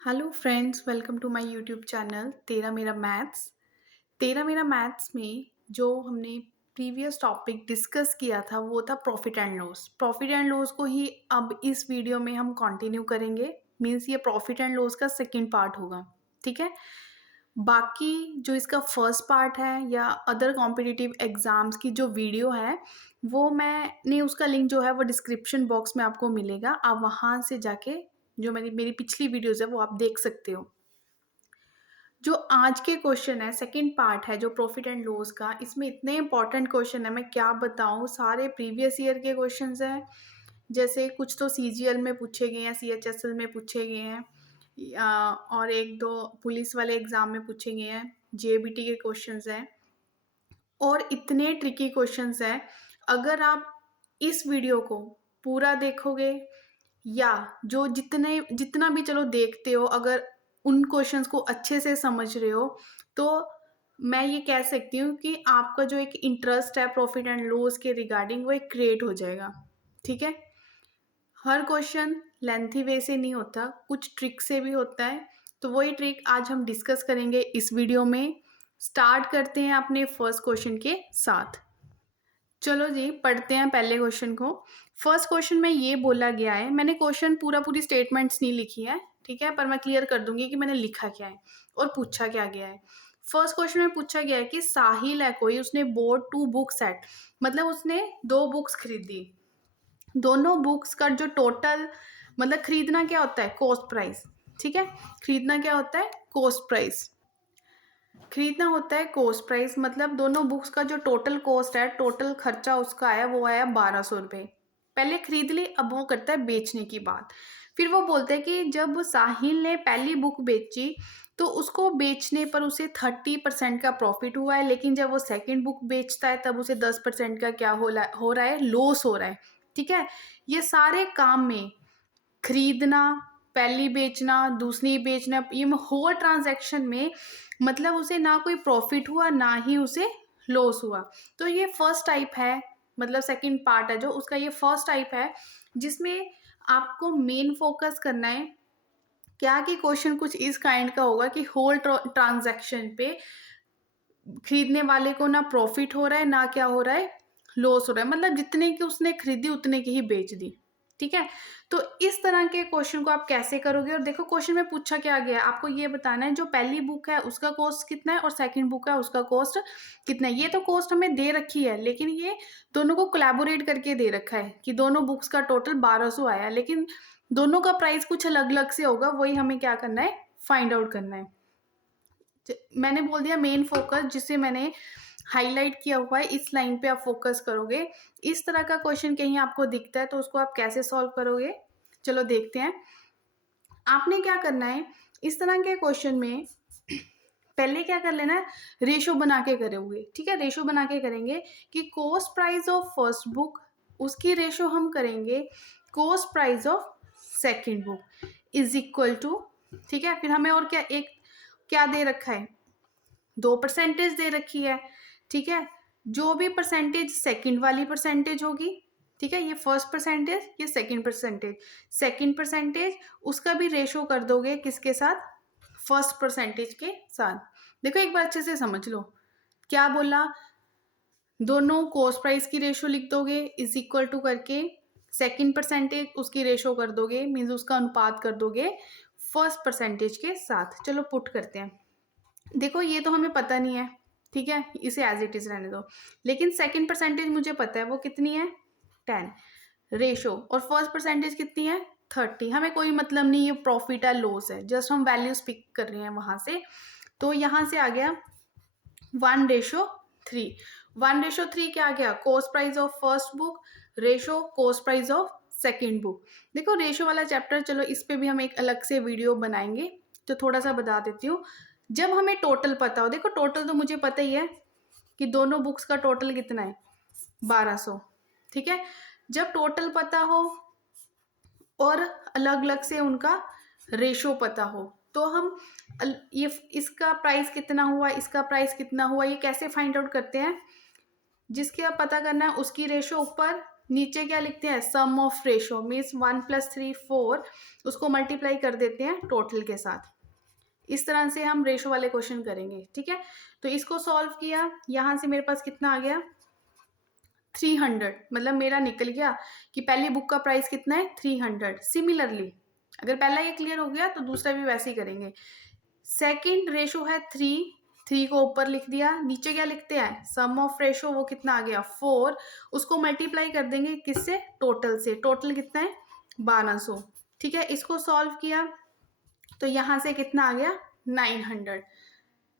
Hello friends, welcome to my YouTube channel तेरा मेरा maths में जो हमने प्रीवियस टॉपिक डिस्कस किया था वो था प्रॉफिट एंड लॉस को ही अब इस वीडियो में हम कंटिन्यू करेंगे। मींस ये प्रॉफिट एंड लॉस का सेकंड पार्ट होगा। ठीक है। बाकी जो इसका फर्स्ट पार्ट है या अदर कॉम्पिटिटिव एग्जाम्स की जो वीडियो है वो मैंने उसका लिंक जो है वो डिस्क्रिप्शन बॉक्स में आपको मिलेगा। आप वहाँ से जाके जो मेरी पिछली वीडियोस है वो आप देख सकते हो। जो आज के क्वेश्चन है, सेकंड पार्ट है जो प्रॉफिट एंड लॉस का, इसमें इतने इंपॉर्टेंट क्वेश्चन है मैं क्या बताऊं। सारे प्रीवियस ईयर के क्वेश्चंस हैं। जैसे कुछ तो सीजीएल में पूछे गए हैं, सीएचएसएल में पूछे गए हैं, और एक दो पुलिस वाले एग्जाम में पूछे गए हैं, जेबीटी के क्वेश्चंस हैं। और इतने ट्रिकी क्वेश्चंस हैं। अगर आप इस वीडियो को पूरा देखोगे या जो जितना भी चलो देखते हो, अगर उन क्वेश्चंस को अच्छे से समझ रहे हो तो मैं ये कह सकती हूँ कि आपका जो एक इंटरेस्ट है प्रॉफिट एंड लॉस के रिगार्डिंग वो एक क्रिएट हो जाएगा। ठीक है। हर क्वेश्चन लेंथी वे से नहीं होता, कुछ ट्रिक से भी होता है। तो वही ट्रिक आज हम डिस्कस करेंगे इस वीडियो में। स्टार्ट करते हैं अपने फर्स्ट क्वेश्चन के साथ। चलो जी, पढ़ते हैं पहले क्वेश्चन को। फर्स्ट क्वेश्चन में ये बोला गया है, मैंने क्वेश्चन पूरी स्टेटमेंट्स नहीं लिखी है, ठीक है, पर मैं क्लियर कर दूंगी कि मैंने लिखा क्या है और पूछा क्या गया है। फर्स्ट क्वेश्चन में पूछा गया है कि साहिल है कोई, उसने बोर्ड 2 बुक सेट, मतलब उसने 2 बुक्स खरीदी। दोनों बुक्स का जो टोटल, मतलब खरीदना क्या होता है, कॉस्ट प्राइस। ठीक है। खरीदना क्या होता है, कॉस्ट प्राइस। खरीदना होता है कॉस्ट प्राइस, मतलब दोनों बुक्स का जो टोटल कॉस्ट है, टोटल खर्चा उसका आया, वो आया 1200 रुपये। पहले खरीद ली, अब वो करता है बेचने की बात। फिर वो बोलते हैं कि जब साहिल ने पहली बुक बेची तो उसको बेचने पर उसे 30% का प्रॉफिट हुआ है, लेकिन जब वो सेकंड बुक बेचता है तब उसे 10% का क्या हो रहा है, लॉस हो रहा है। ठीक है। ये सारे काम में खरीदना, पहली बेचना, दूसरी बेचना, ये होल ट्रांजैक्शन में मतलब उसे ना कोई प्रॉफिट हुआ ना ही उसे लॉस हुआ। तो ये फर्स्ट टाइप है, मतलब सेकंड पार्ट है जो उसका, ये फर्स्ट टाइप है जिसमें आपको मेन फोकस करना है क्या, कि क्वेश्चन कुछ इस काइंड का होगा कि होल ट्रांजैक्शन पे खरीदने वाले को ना प्रॉफिट हो रहा है ना क्या हो रहा है, लॉस हो रहा है, मतलब जितने की उसने खरीदी उतने की ही बेच दी। ठीक है। तो इस तरह के क्वेश्चन को आप कैसे करोगे, और देखो क्वेश्चन में पूछा क्या गया है, आपको ये बताना है जो पहली बुक है उसका कॉस्ट कितना है और सेकंड बुक है उसका कॉस्ट कितना है। ये तो कॉस्ट हमें दे रखी है, लेकिन ये दोनों को कोलैबोरेट करके दे रखा है कि दोनों बुक्स का टोटल 1200 आया, लेकिन दोनों का प्राइस कुछ अलग अलग से होगा, वही हमें क्या करना है, फाइंड आउट करना है। मैंने बोल दिया मेन फोकस, जिसे मैंने हाईलाइट किया हुआ है, इस लाइन पे आप फोकस करोगे। इस तरह का क्वेश्चन कहीं आपको दिखता है तो उसको आप कैसे सॉल्व करोगे, चलो देखते हैं। आपने क्या करना है इस तरह के क्वेश्चन में, पहले क्या कर लेना है, रेशो बना के करोगे। ठीक है। रेशो बना के करेंगे कि cost price of first book, उसकी रेशो हम करेंगे cost price of second book is equal to. ठीक है। फिर हमें और क्या, एक क्या दे रखा है, 2% दे रखी है। ठीक है। जो भी परसेंटेज सेकंड वाली परसेंटेज होगी, ठीक है, ये फर्स्ट परसेंटेज, ये सेकंड परसेंटेज उसका भी रेशो कर दोगे किसके साथ, फर्स्ट परसेंटेज के साथ। देखो एक बार अच्छे से समझ लो क्या बोला, दोनों कॉस्ट प्राइस की रेशो लिख दोगे इज इक्वल टू करके, सेकंड परसेंटेज उसकी रेशो कर दोगे, मीन्स उसका अनुपात कर दोगे फर्स्ट परसेंटेज के साथ। चलो पुट करते हैं। देखो ये तो हमें पता नहीं है, ठीक है, इसे एज इट इज रहने दो, लेकिन सेकंड परसेंटेज मुझे पता है वो कितनी है, 10 रेशो, और फर्स्ट परसेंटेज कितनी है, 30। हमें कोई मतलब नहीं ये प्रॉफिट है लॉस है, जस्ट हम वैल्यूज पिक कर रहे हैं वहां से। तो यहाँ से आ गया 1:3। 1:3 क्या आ गया, cost price of first book ratio cost price of second book. देखो रेशो वाला चैप्टर, चलो इस पे भी हम एक अलग से वीडियो बनाएंगे, तो थोड़ा सा बता देती हूँ। जब हमें टोटल पता हो, देखो टोटल तो मुझे पता ही है कि दोनों बुक्स का टोटल कितना है, 1200। ठीक है। जब टोटल पता हो और अलग अलग से उनका रेशो पता हो, तो हम ये इसका प्राइस कितना हुआ, इसका प्राइस कितना हुआ, ये कैसे फाइंड आउट करते हैं, जिसके आप पता करना है उसकी रेशो ऊपर, नीचे क्या लिखते हैं, सम ऑफ रेशो मीन्स 1 + 3 4, उसको मल्टीप्लाई कर देते हैं टोटल के साथ। इस तरह से हम रेशो वाले क्वेश्चन करेंगे, ठीक है। तो इसको सॉल्व किया, यहाँ से मेरे पास कितना आ गया 300, मतलब मेरा निकल गया कि पहली बुक का प्राइस कितना है 300। सिमिलरली अगर पहला ये क्लियर हो गया तो दूसरा भी वैसे ही करेंगे। सेकंड रेशो है 3 को ऊपर लिख दिया, नीचे क्या लिखते हैं सम ऑफ रेशो, वो कितना आ गया 4, उसको मल्टीप्लाई कर देंगे किससे, टोटल से। टोटल कितना है 1200, ठीक है। इसको सॉल्व किया तो यहाँ से कितना आ गया 900,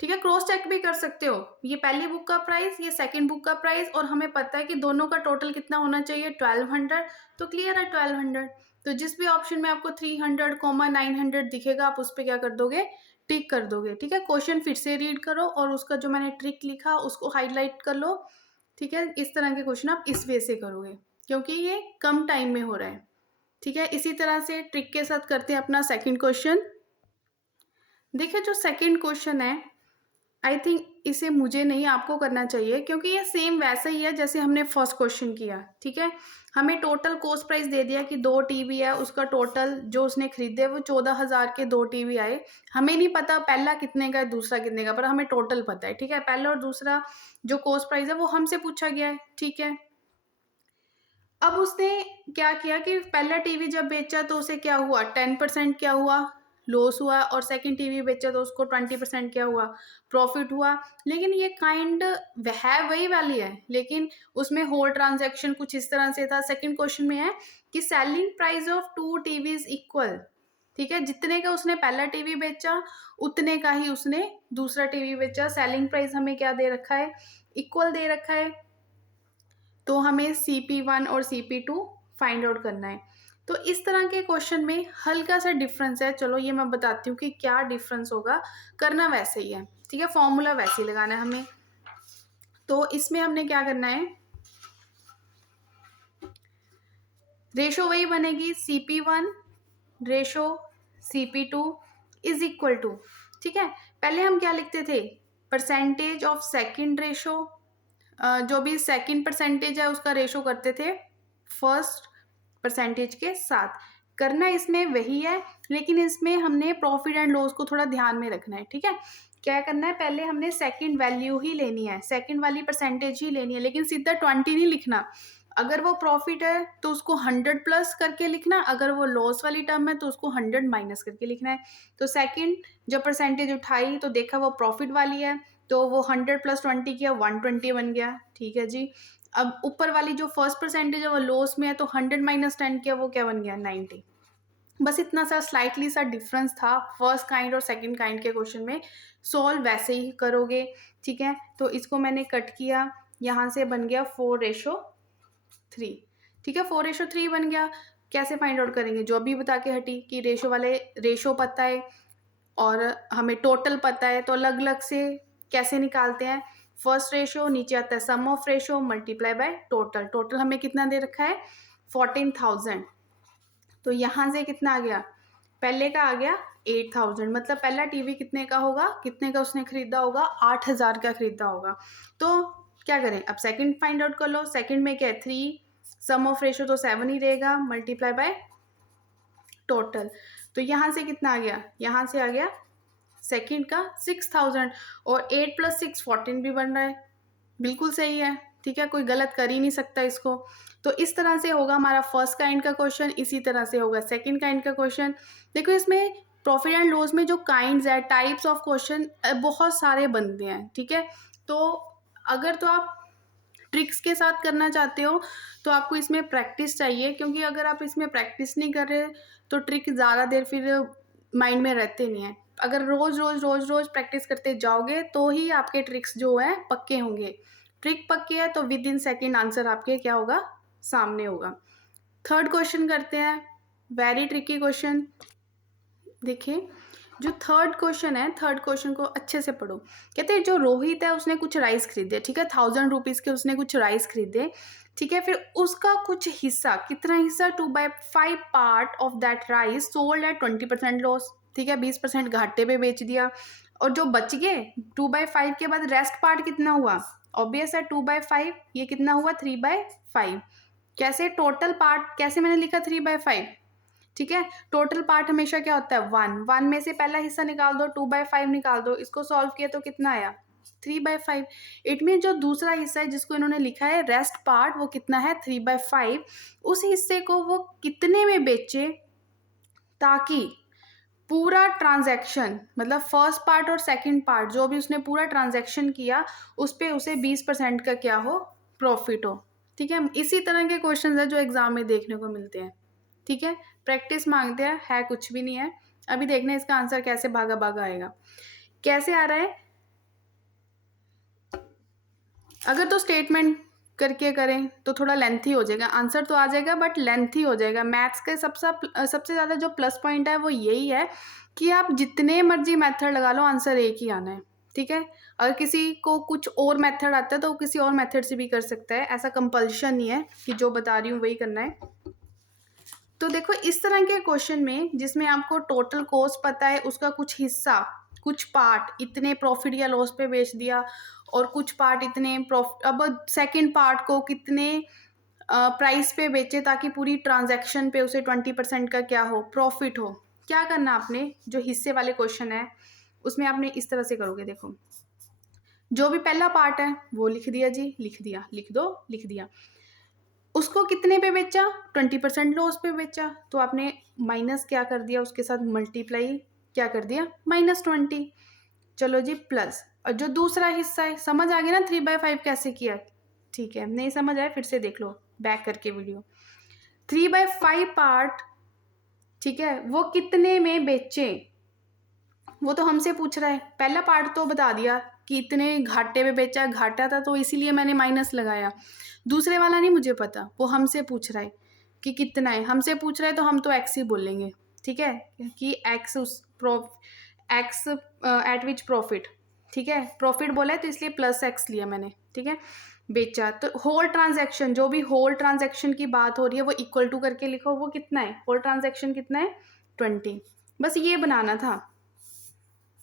ठीक है। क्रॉस चेक भी कर सकते हो, ये पहली बुक का प्राइस, ये सेकंड बुक का प्राइस, और हमें पता है कि दोनों का टोटल कितना होना चाहिए 1200, तो क्लियर है 1200। तो जिस भी ऑप्शन में आपको 300, 900 दिखेगा आप उस पर क्या कर दोगे, टिक कर दोगे, ठीक है। क्वेश्चन फिर से रीड करो और उसका जो मैंने ट्रिक लिखा उसको हाईलाइट कर लो, ठीक है। इस तरह के क्वेश्चन आप इस वे से करोगे क्योंकि ये कम टाइम में हो रहा है, ठीक है। इसी तरह से ट्रिक के साथ करते हैं अपना सेकंड क्वेश्चन। देखिए जो सेकंड क्वेश्चन है, आई थिंक इसे मुझे नहीं आपको करना चाहिए क्योंकि ये सेम वैसा ही है जैसे हमने फर्स्ट क्वेश्चन किया, ठीक है। हमें टोटल कॉस्ट प्राइस दे दिया कि 2 टीवी है, उसका टोटल जो उसने खरीदे वो 14,000 के 2 टीवी आए। हमें नहीं पता पहला कितने का है दूसरा कितने का, पर हमें टोटल पता है, ठीक है। पहला और दूसरा जो कॉस्ट प्राइस है वो हमसे पूछा गया है, ठीक है। अब उसने क्या किया कि पहला टीवी जब बेचा तो उसे क्या हुआ 10% क्या हुआ, लॉस हुआ, और सेकंड टीवी बेचा तो उसको 20% क्या हुआ, प्रॉफिट हुआ। लेकिन ये काइंड है वही वाली है, लेकिन उसमें होल ट्रांजैक्शन कुछ इस तरह से था। सेकंड क्वेश्चन में है कि selling price of 2 TVs equal, ठीक है। जितने का उसने पहला टीवी बेचा उतने का ही उसने दूसरा टीवी बेचा। सेलिंग प्राइस हमें क्या दे रखा है, इक्वल दे रखा है, तो हमें CP1 और CP2 फाइंड आउट करना है। तो इस तरह के क्वेश्चन में हल्का सा डिफरेंस है, चलो ये मैं बताती हूँ कि क्या डिफरेंस होगा। करना वैसे ही है, ठीक है, फॉर्मूला वैसे ही लगाना है हमें। तो इसमें हमने क्या करना है, रेशो वही बनेगी CP1 ratio CP2 is equal to, ठीक है। पहले हम क्या लिखते थे, परसेंटेज ऑफ सेकंड रेशो, जो भी सेकंड परसेंटेज है उसका रेशो करते थे फर्स्ट परसेंटेज के साथ। करना इसमें वही है, लेकिन इसमें हमने प्रॉफिट एंड लॉस को थोड़ा ध्यान में रखना है, ठीक है। क्या करना है, पहले हमने सेकंड वैल्यू ही लेनी है, सेकंड वाली परसेंटेज ही लेनी है, लेकिन सीधा 20 नहीं लिखना। अगर वो प्रॉफिट है तो उसको 100 प्लस करके लिखना, अगर वो लॉस वाली टर्म है तो उसको 100 माइनस करके लिखना है। तो सेकंड जब परसेंटेज उठाई तो देखा वो प्रॉफिट वाली है, तो वो 100 + 20 किया 120 बन गया, ठीक है जी। अब ऊपर वाली जो फर्स्ट परसेंटेज है वो लॉस में है, तो 100 - 10 किया वो क्या बन गया 90। बस इतना सा स्लाइटली सा डिफरेंस था फर्स्ट काइंड और सेकंड काइंड के क्वेश्चन में। सॉल्व वैसे ही करोगे, ठीक है। तो इसको मैंने कट किया, यहाँ से बन गया 4:3, ठीक है। 4:3 बन गया। कैसे फाइंड आउट करेंगे, जो अभी बता के हटी कि रेशो वाले रेशो पता है और हमें टोटल पता है, तो अलग अलग से कैसे निकालते हैं। फर्स्ट रेशो नीचे आता है sum of ratio multiply by total. Total हमें कितना दे रखा है 14,000, तो यहाँ से कितना आ गया, पहले का आ गया 8,000, मतलब पहला टीवी कितने का होगा, कितने का उसने खरीदा होगा 8,000 का खरीदा होगा। तो क्या करें, अब सेकंड फाइंड आउट कर लो। सेकंड में क्या है 3, सम ऑफ रेशो तो 7 ही रहेगा, मल्टीप्लाई बाय टोटल। तो यहाँ से कितना आ गया, यहाँ से आ गया सेकंड का 6,000, और 8 + 6 14 भी बन रहा है, बिल्कुल सही है, ठीक है। कोई गलत कर ही नहीं सकता इसको। तो इस तरह से होगा हमारा फर्स्ट काइंड का क्वेश्चन, इसी तरह से होगा सेकंड काइंड का क्वेश्चन। देखो इसमें प्रॉफिट एंड लॉस में जो काइंड्स है, टाइप्स ऑफ क्वेश्चन बहुत सारे बनते हैं, ठीक है। तो अगर तो आप ट्रिक्स के साथ करना चाहते हो तो आपको इसमें प्रैक्टिस चाहिए, क्योंकि अगर आप इसमें प्रैक्टिस नहीं कर रहे तो ट्रिक ज़्यादा देर फिर माइंड में रहते नहीं हैं। अगर रोज़ प्रैक्टिस करते जाओगे तो ही आपके ट्रिक्स जो हैं पक्के होंगे। ट्रिक पक्के है तो विद इन सेकेंड आंसर आपके क्या होगा, सामने होगा। थर्ड क्वेश्चन करते हैं, वेरी ट्रिकी क्वेश्चन। देखिए जो थर्ड क्वेश्चन है, थर्ड क्वेश्चन को अच्छे से पढ़ो। कहते हैं जो रोहित है उसने कुछ राइस खरीदे, ठीक है, 1000 रुपीज़ के उसने कुछ राइस खरीदे, ठीक है। फिर उसका कुछ हिस्सा, कितना हिस्सा, 2/5 part of that rice sold at 20% loss, ठीक है, 20% घाटे पे बेच दिया। और जो बच गए 2/5 के बाद रेस्ट पार्ट कितना हुआ, ऑब्वियस है 2/5, ये कितना हुआ 3/5, कैसे? टोटल पार्ट कैसे मैंने लिखा 3/5, ठीक है? टोटल पार्ट हमेशा क्या होता है 1, 1 में से पहला हिस्सा निकाल दो, 2/5 निकाल दो, इसको सॉल्व किया तो कितना आया 3/5। इट मीन जो दूसरा हिस्सा है जिसको इन्होंने लिखा है रेस्ट पार्ट, वो कितना है 3/5। उस हिस्से को वो कितने में बेचे ताकि पूरा ट्रांजैक्शन, मतलब फर्स्ट पार्ट और सेकंड पार्ट जो भी उसने पूरा ट्रांजैक्शन किया उस पे उसे 20% का क्या हो, प्रॉफिट हो। ठीक है, इसी तरह के क्वेश्चन है जो एग्जाम में देखने को मिलते हैं। ठीक है, प्रैक्टिस मांगते हैं, है कुछ भी नहीं है। अभी देखना इसका आंसर कैसे भागा भागा आएगा, कैसे आ रहा है। अगर तो स्टेटमेंट करके करें तो थोड़ा लेंथी हो जाएगा, आंसर तो आ जाएगा बट लेंथी हो जाएगा। मैथ्स के सबसे ज़्यादा जो प्लस पॉइंट है वो यही है कि आप जितने मर्जी मेथड लगा लो आंसर एक ही आना है। ठीक है, अगर किसी को कुछ और मेथड आता है तो वो किसी और मेथड से भी कर सकता है, ऐसा कंपल्शन नहीं है कि जो बता रही हूँ वही करना है। तो देखो इस तरह के क्वेश्चन में जिसमें आपको टोटल कॉस्ट पता है, उसका कुछ हिस्सा, कुछ पार्ट इतने प्रॉफिट या लॉस पे बेच दिया और कुछ पार्ट इतने प्रॉफिट, अब सेकंड पार्ट को कितने प्राइस पे बेचे ताकि पूरी ट्रांजैक्शन पे उसे 20% का क्या हो, प्रॉफिट हो। क्या करना आपने, जो हिस्से वाले क्वेश्चन है उसमें आपने इस तरह से करोगे। देखो जो भी पहला पार्ट है वो लिख दिया जी, लिख दिया, लिख दो, लिख दिया। उसको कितने पे बेचा, 20% लॉस पे बेचा, तो आपने माइनस क्या कर दिया, उसके साथ मल्टीप्लाई क्या कर दिया, -20। चलो जी प्लस, और जो दूसरा हिस्सा है, समझ आ गया ना 3/5 कैसे किया। ठीक है, नहीं समझ आया फिर से देख लो बैक करके वीडियो। 3/5 पार्ट, ठीक है, वो कितने में बेचे वो तो हमसे पूछ रहा है। पहला पार्ट तो बता दिया कि इतने घाटे में बेचा, घाटा था तो इसीलिए मैंने माइनस लगाया। दूसरे वाला नहीं मुझे पता, वो हमसे पूछ रहा है कि कितना है, हमसे पूछ रहा है तो हम तो एक्स ही बोलेंगे। ठीक है, कि एक्स एक्स एट विच प्रॉफिट, ठीक है, प्रॉफिट बोला है तो इसलिए +x लिया मैंने। ठीक है, बेचा तो होल ट्रांजैक्शन, जो भी होल ट्रांजैक्शन की बात हो रही है वो इक्वल टू करके लिखो, वो कितना है, होल ट्रांजैक्शन कितना है 20। बस ये बनाना था,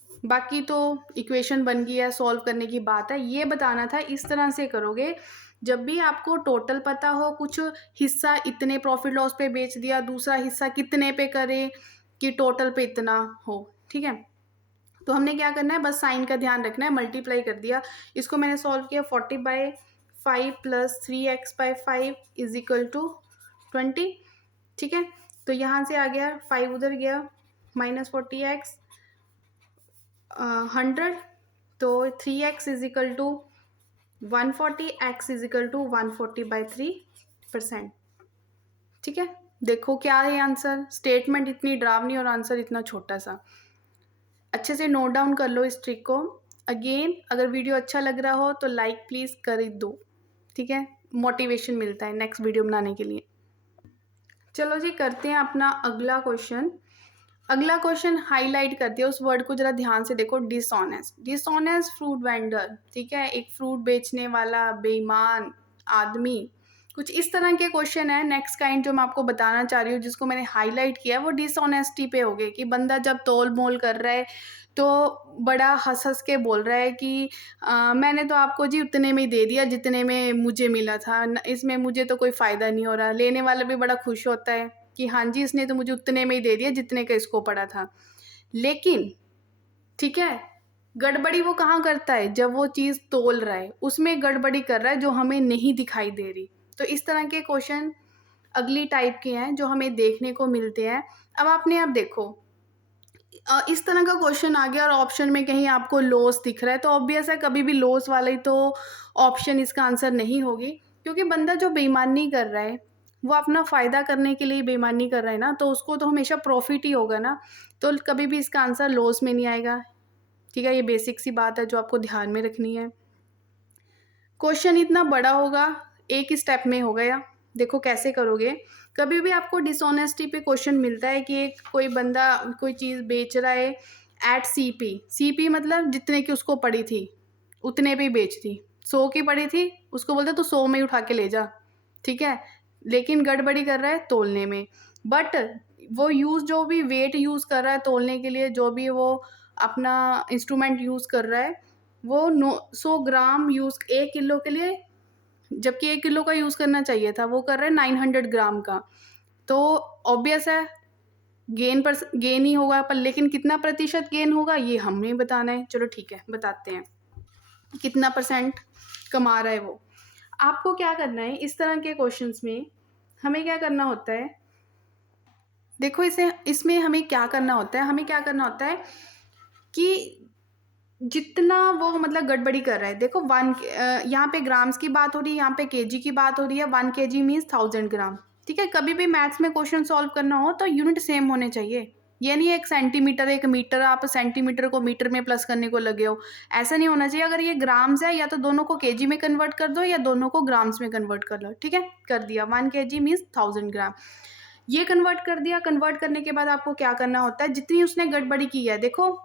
बाकी तो इक्वेशन बन गई है, सॉल्व करने की बात है, ये बताना था। इस तरह से करोगे, जब भी आपको टोटल पता हो, कुछ हिस्सा इतने प्रॉफिट लॉस पे बेच दिया, दूसरा हिस्सा कितने पे करे कि टोटल पे इतना हो। ठीक है, तो हमने क्या करना है, बस साइन का ध्यान रखना है, मल्टीप्लाई कर दिया। इसको मैंने सॉल्व किया, 40/5 + 3x/5 = 20। ठीक है, तो यहाँ से आ गया 5 उधर गया, -40x 100, तो 3x = 140, x = 140/3%। ठीक है, देखो क्या है आंसर, स्टेटमेंट इतनी डरावनी और आंसर इतना छोटा सा। अच्छे से नोट डाउन कर लो इस ट्रिक को। अगेन अगर वीडियो अच्छा लग रहा हो तो लाइक प्लीज़ कर ही दो। ठीक है, मोटिवेशन मिलता है नेक्स्ट वीडियो बनाने के लिए। चलो जी करते हैं अपना अगला क्वेश्चन। अगला क्वेश्चन हाईलाइट करती है, उस वर्ड को जरा ध्यान से देखो, डिसऑनेस्ट। डिसऑनेस्ट फ्रूट वेंडर, ठीक है, एक फ्रूट बेचने वाला बेईमान आदमी, कुछ इस तरह के क्वेश्चन है। नेक्स्ट काइंड जो मैं आपको बताना चाह रही हूँ, जिसको मैंने हाईलाइट किया, वो डिसऑनेस्टी पे हो गए कि बंदा जब तोल मोल कर रहा है तो बड़ा हंस हंस के बोल रहा है कि मैंने तो आपको जी उतने में ही दे दिया जितने में मुझे मिला था, इसमें मुझे तो कोई फ़ायदा नहीं हो रहा। लेने वाला भी बड़ा खुश होता है कि हाँ जी इसने तो मुझे उतने में ही दे दिया जितने का इसको पड़ा था। लेकिन ठीक है, गड़बड़ी वो कहाँ करता है, जब वो चीज़ तोल रहा है उसमें गड़बड़ी कर रहा है जो हमें नहीं दिखाई दे रही। तो इस तरह के क्वेश्चन अगली टाइप के हैं जो हमें देखने को मिलते हैं। अब आपने अब देखो इस तरह का क्वेश्चन आ गया और ऑप्शन में कहीं आपको लॉस दिख रहा है, तो ऑब्वियस है कभी भी लॉस वाला ही तो ऑप्शन इसका आंसर नहीं होगी, क्योंकि बंदा जो बेईमानी कर रहा है वो अपना फ़ायदा करने के लिए बेईमानी कर रहा है ना, तो उसको तो हमेशा प्रॉफिट ही होगा ना, तो कभी भी इसका आंसर लॉस में नहीं आएगा। ठीक है, ये बेसिक सी बात है जो आपको ध्यान में रखनी है। क्वेश्चन इतना बड़ा होगा, एक ही स्टेप में हो गया। देखो कैसे करोगे, कभी भी आपको डिसऑनेस्टी पे क्वेश्चन मिलता है कि एक कोई बंदा कोई चीज़ बेच रहा है एट सीपी मतलब जितने की उसको पड़ी थी उतने पे ही बेच दी। 100 की पड़ी थी, उसको बोलते तो 100 में ही उठा के ले जा। ठीक है, लेकिन गड़बड़ी कर रहा है तोलने में, बट वो जो भी वेट यूज़ कर रहा है तोलने के लिए, जो भी वो अपना इंस्ट्रूमेंट यूज़ कर रहा है, वो 100 ग्राम यूज़ 1 किलो के लिए जबकि 1 किलो का यूज़ करना चाहिए था, वो कर रहा है 900 ग्राम का। तो ऑब्वियस है गेन ही होगा, पर लेकिन कितना प्रतिशत गेन होगा ये हमें बताना है। चलो ठीक है, बताते हैं कितना परसेंट कमा रहा है वो। आपको क्या करना है इस तरह के क्वेश्चंस में, हमें क्या करना होता है, देखो इसे इसमें हमें क्या करना होता है, हमें क्या करना होता है कि जितना वो मतलब गड़बड़ी कर रहा है, देखो यहाँ पे ग्राम्स की बात हो रही है, यहाँ पे केजी की बात हो रही है। 1 केजी मीन्स 1000 ग्राम। ठीक है, कभी भी मैथ्स में क्वेश्चन सॉल्व करना हो तो यूनिट सेम होने चाहिए। ये नहीं एक सेंटीमीटर एक मीटर, आप सेंटीमीटर को मीटर में प्लस करने को लगे हो, ऐसा नहीं होना चाहिए। अगर ये ग्राम्स है, या तो दोनों को केजी में कन्वर्ट कर दो या दोनों को ग्राम्स में कन्वर्ट कर लो। ठीक है, कर दिया। 1 केजी मीन्स 1000 ग्राम, ये कन्वर्ट कर दिया। कन्वर्ट करने के बाद आपको क्या करना होता है, जितनी उसने गड़बड़ी की है, देखो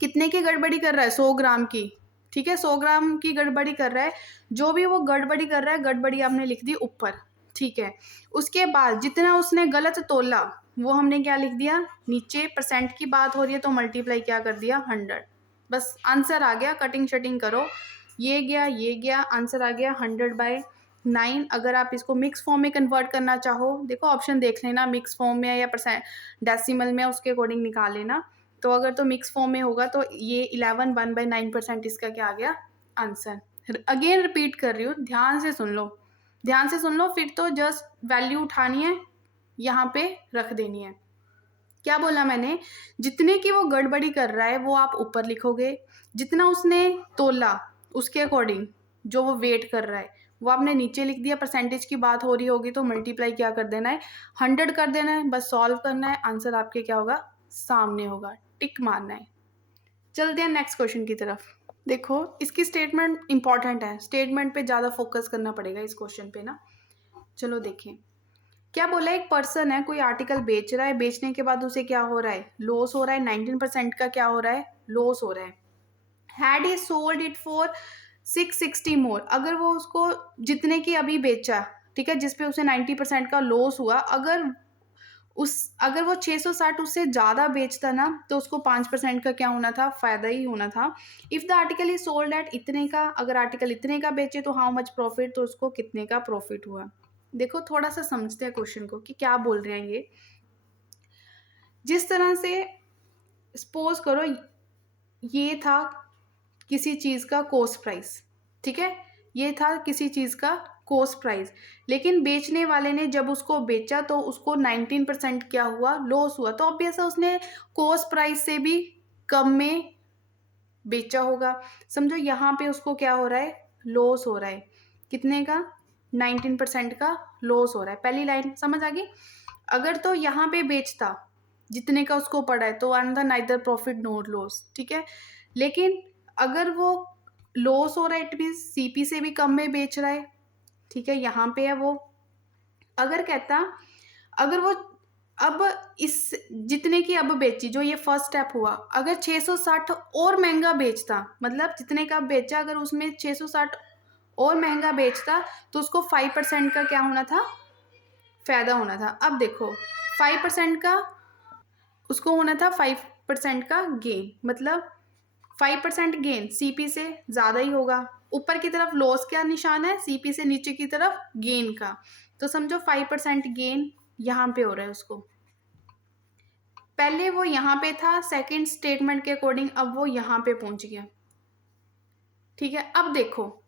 कितने की गड़बड़ी कर रहा है, 100 ग्राम की। ठीक है, 100 ग्राम की गड़बड़ी कर रहा है। जो भी वो गड़बड़ी कर रहा है, गड़बड़ी आपने लिख दी ऊपर। ठीक है, उसके बाद जितना उसने गलत तोला वो हमने क्या लिख दिया नीचे। परसेंट की बात हो रही है तो मल्टीप्लाई क्या कर दिया 100। बस आंसर आ गया, कटिंग शटिंग करो, ये गया, आंसर आ गया 100/9। अगर आप इसको मिक्स फॉर्म में कन्वर्ट करना चाहो, देखो ऑप्शन देख लेना, मिक्स फॉर्म में या परसेंट डेसिमल में, उसके अकॉर्डिंग निकाल लेना। तो अगर तो मिक्स फॉर्म में होगा तो ये 11 1/9% इसका क्या आ गया आंसर। अगेन रिपीट कर रही हूँ, ध्यान से सुन लो, ध्यान से सुन लो, फिर तो जस्ट वैल्यू उठानी है, यहाँ पे रख देनी है। क्या बोला मैंने, जितने की वो गड़बड़ी कर रहा है वो आप ऊपर लिखोगे, जितना उसने तोला उसके अकॉर्डिंग जो वो वेट कर रहा है वो आपने नीचे लिख दिया। परसेंटेज की बात हो रही होगी तो मल्टीप्लाई क्या कर देना है 100 कर देना है। बस सॉल्व करना है, आंसर आपके क्या होगा सामने होगा, टिक मारना है। चलते हैं नेक्स्ट क्वेश्चन की तरफ। देखो इसकी स्टेटमेंट इंपॉर्टेंट है, स्टेटमेंट पे ज़्यादा फोकस करना पड़ेगा इस क्वेश्चन पे ना। चलो देखें क्या बोला, एक पर्सन है कोई आर्टिकल बेच रहा है, बेचने के बाद उसे क्या हो रहा है लॉस हो रहा है। 19% का क्या हो रहा है लॉस हो रहा है। Had he sold it for 660 मोर, अगर वो उसको जितने की अभी बेचा, ठीक है, जिसपे उसे 90% का लॉस हुआ, अगर वो 660 उससे ज़्यादा बेचता ना तो उसको 5% का क्या होना था फ़ायदा ही होना था। If the article is sold at इतने का, अगर आर्टिकल इतने का बेचे तो हाउ मच प्रॉफिट, तो उसको कितने का प्रॉफिट हुआ। देखो थोड़ा सा समझते हैं क्वेश्चन को कि क्या बोल रहे हैं ये। जिस तरह से सपोज करो ये था किसी चीज़ का कॉस्ट प्राइस, ठीक है, ये था किसी चीज़ का कॉस्ट प्राइस, लेकिन बेचने वाले ने जब उसको बेचा तो उसको 19% क्या हुआ लॉस हुआ। तो ऑब्वियस है उसने कॉस्ट प्राइस से भी कम में बेचा होगा। समझो यहाँ पे उसको क्या हो रहा है लॉस हो रहा है, कितने का 19% का लॉस हो रहा है। पहली लाइन समझ आ गई। अगर तो यहाँ पे बेचता जितने का उसको पड़ा है तो आना था नाइदर प्रॉफिट नोर लॉस, ठीक है। लेकिन अगर वो लॉस हो रहा है इट मीन्स सीपी से भी कम में बेच रहा है, ठीक है, यहाँ पे है वो। अगर कहता अगर वो अब इस जितने की अब बेची, जो ये फर्स्ट स्टेप हुआ, अगर 660 और महंगा बेचता, मतलब जितने का बेचा अगर उसमें 660 और महंगा बेचता तो उसको 5% का क्या होना था फायदा होना था। अब देखो 5% का उसको होना था 5% का गेन, मतलब 5% गेन सीपी से ज़्यादा ही होगा। ऊपर की तरफ लॉस क्या निशान है सीपी से नीचे की तरफ गेन का, तो समझो 5% गेन यहाँ पे हो रहा है उसको। पहले वो यहाँ पे था सेकंड स्टेटमेंट के अकॉर्डिंग, अब वो यहाँ पे पहुँच गया, ठीक है। अब देखो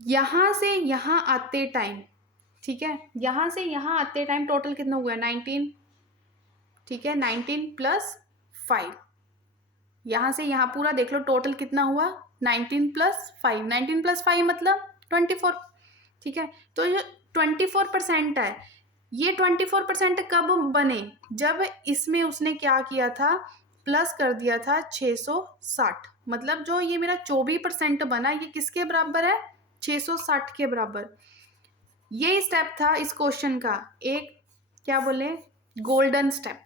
यहाँ से यहाँ आते टाइम, ठीक है, यहाँ से यहाँ आते टाइम टोटल कितना हुआ 19, ठीक है, 19 + 5, यहाँ से यहाँ पूरा देख लो टोटल कितना हुआ 19 + 5, 19 + 5 मतलब 24, ठीक है। तो ये 24% है, ये 24% कब बने जब इसमें उसने क्या किया था प्लस कर दिया था 660, मतलब जो ये मेरा 24% बना ये किसके बराबर है 660 के बराबर। ये स्टेप था इस क्वेश्चन का एक क्या बोले गोल्डन स्टेप,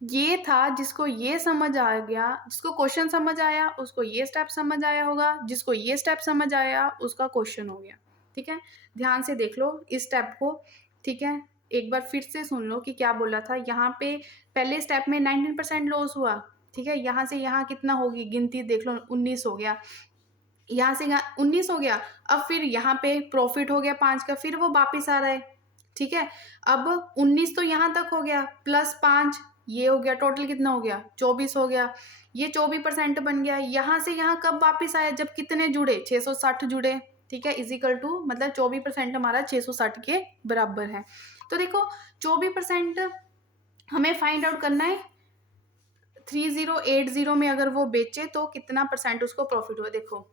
ये था जिसको ये समझ आ गया, जिसको क्वेश्चन समझ आया उसको ये स्टेप समझ आया होगा, जिसको ये स्टेप समझ आया उसका क्वेश्चन हो गया, ठीक है। ध्यान से देख लो इस स्टेप को, ठीक है, एक बार फिर से सुन लो कि क्या बोला था। यहाँ पे पहले स्टेप में 19% लॉस हुआ, ठीक है, यहाँ से यहाँ कितना होगी गिनती देख लो 19 हो गया। यहाँ से यहाँ 19 हो गया। अब फिर यहाँ पे प्रॉफिट हो गया 5 का, फिर वो वापस आ रहा है, ठीक है। अब 19 तो यहाँ तक हो गया, प्लस 5 ये हो गया, टोटल कितना हो गया 24 हो गया। ये 24% बन गया। यहाँ से यहाँ कब वापस आया, जब कितने जुड़े 660 जुड़े, ठीक है, इजिकल टू मतलब 24% हमारा 660 के बराबर है। तो देखो 24% हमें फाइंड आउट करना है। 3080 में अगर वो बेचे तो कितना परसेंट उसको प्रॉफिट हुआ। देखो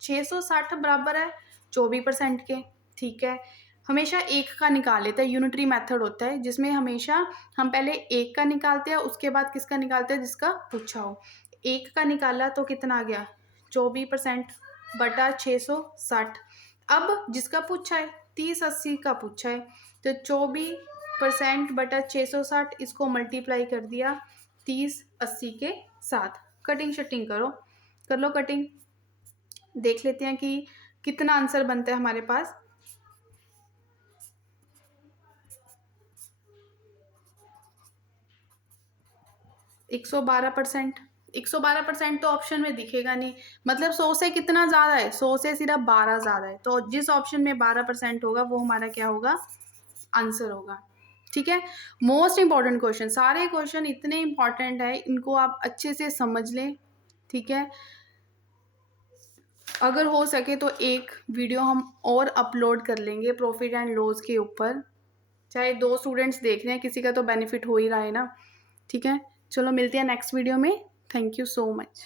660 बराबर है 24% के, ठीक है। हमेशा एक का निकाल लेते हैं, यूनिटरी मेथड होता है जिसमें हमेशा हम पहले एक का निकालते हैं, उसके बाद किसका निकालते हैं, जिसका पूछा हो। एक का निकाला तो कितना आ गया 24% बटा 660। अब जिसका पूछा है 3080 का पूछा है, तो 24% बटा 660, इसको मल्टीप्लाई कर दिया 3080 के साथ। कटिंग शटिंग करो, कर लो कटिंग, देख लेते हैं कि कितना आंसर बनता है हमारे पास। 112%। 112% तो ऑप्शन में दिखेगा नहीं, मतलब 100 से कितना ज़्यादा है, 100 से सिर्फ 12 ज़्यादा है, तो जिस ऑप्शन में 12% होगा वो हमारा क्या होगा, आंसर होगा, ठीक है। मोस्ट इंपॉर्टेंट क्वेश्चन, सारे क्वेश्चन इतने इंपॉर्टेंट है, इनको आप अच्छे से समझ लें, ठीक है। अगर हो सके तो एक वीडियो हम और अपलोड कर लेंगे प्रॉफिट एंड लॉस के ऊपर, चाहे 2 स्टूडेंट्स देख रहे हैं, किसी का तो बेनिफिट हो ही रहा है ना, ठीक है। चलो मिलते हैं नेक्स्ट वीडियो में। Thank you so much.